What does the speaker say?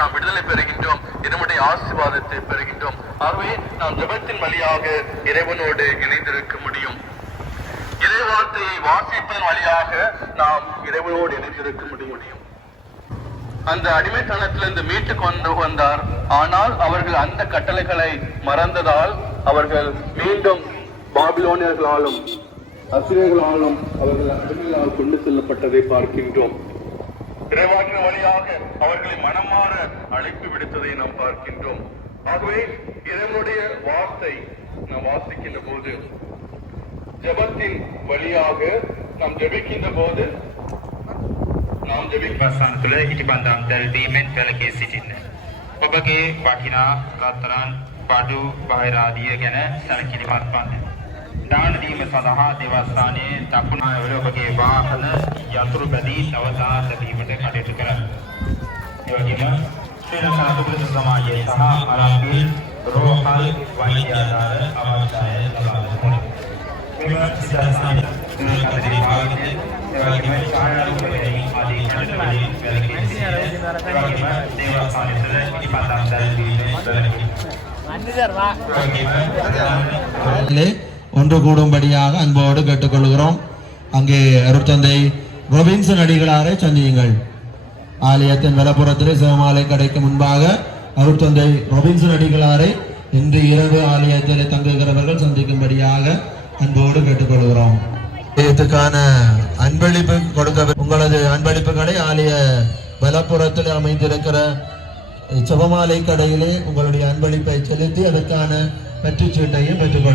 நாம் விடுதலை பெறுகின்றோம். இதனுடைய ஆசீர்வாதத்தை பெறுகின்றோம். ஆகவே நாம் ஜபத்தின் வழியாக இறைவனோடு இணைந்திருக்க முடியும். இறை வார்த்தையை வாசிப்பதன் வழியாக நாம் இறைவனோடு இணைந்திருக்க முடியும். அந்த அடிமைத்தனத்திலிருந்து மீட்டு கொண்டு வந்தார். ஆனால் அவர்கள் அந்த கட்டளைகளை மறந்ததால் அவர்கள் மீண்டும் பாபிலோனியர்களாலும் அசிரியர்களாலும் அவர்கள் அடிமையால் கொண்டு செல்லப்பட்டதை பார்க்கின்றோம். இறைவாக்கின் வழியாக அவர்களை மனமாற அழைப்பு விடுத்ததை நாம் பார்க்கின்றோம் ஆகவே இறைவனுடைய வார்த்தை நாம் வாசிக்கின்ற போது ஜெபத்தின் வழியாக நாம் ஜெபிக்கின்ற போது நாம் ஜெபிக்க වසන් තුළ ඉටිබඳම් දැල්වීමෙන් වැළකී සිටින්න. ඔබගේ වටිනා රත්තරන් බඩු බාහිරාදිය ගැන සැලකිලිමත් වන්න. දාන දීම සඳහා දෙවස්ථානයේ දකුණු අයවල ඔබගේ වාහන යතුරු බැදී නවතා තැබීමට කටයුතු කරන්න. योगिमन श्री शास्त्र समाज सहा अरापील रोहल वाइद्याधार अवस्थाय लगावन श्रीमद सिद्धांत गुरुशास्त्र विभाग के योगिमन चार रूपये आदि चंद्रवाली व्यक्ति से योगिमन देवस्थान से की पाताम दल भी में योगिमन ஒன்று கூடும்படியாக அன்போடு கேட்டுக்கொள்கிறோம் அங்கே அருட்தந்தை ரொபின்சன் அடிகளாரை சந்தியுங்கள் ஆலயத்தின் வலப்புறத்திலே சிவமாலை கடைக்கு முன்பாக அருட்தந்தை ரொபின்சன் அடிகளாரை இன்று இரவு ஆலயத்திலே தங்குகிறவர்கள் சந்திக்கும்படியாக அன்போடு கேட்டுக்கொள்கிறோம். ஆலயத்துக்கான அன்பளிப்பு கொடுக்க உங்களது அன்பளிப்புகளை ஆலய வலப்புறத்தில் அமைந்திருக்கிற சிவமாலை கடையிலே உங்களுடைய அன்பளிப்பை செலுத்தி அதற்கான வெற்றி சீட்டையும் பெற்றுக்கொள்ள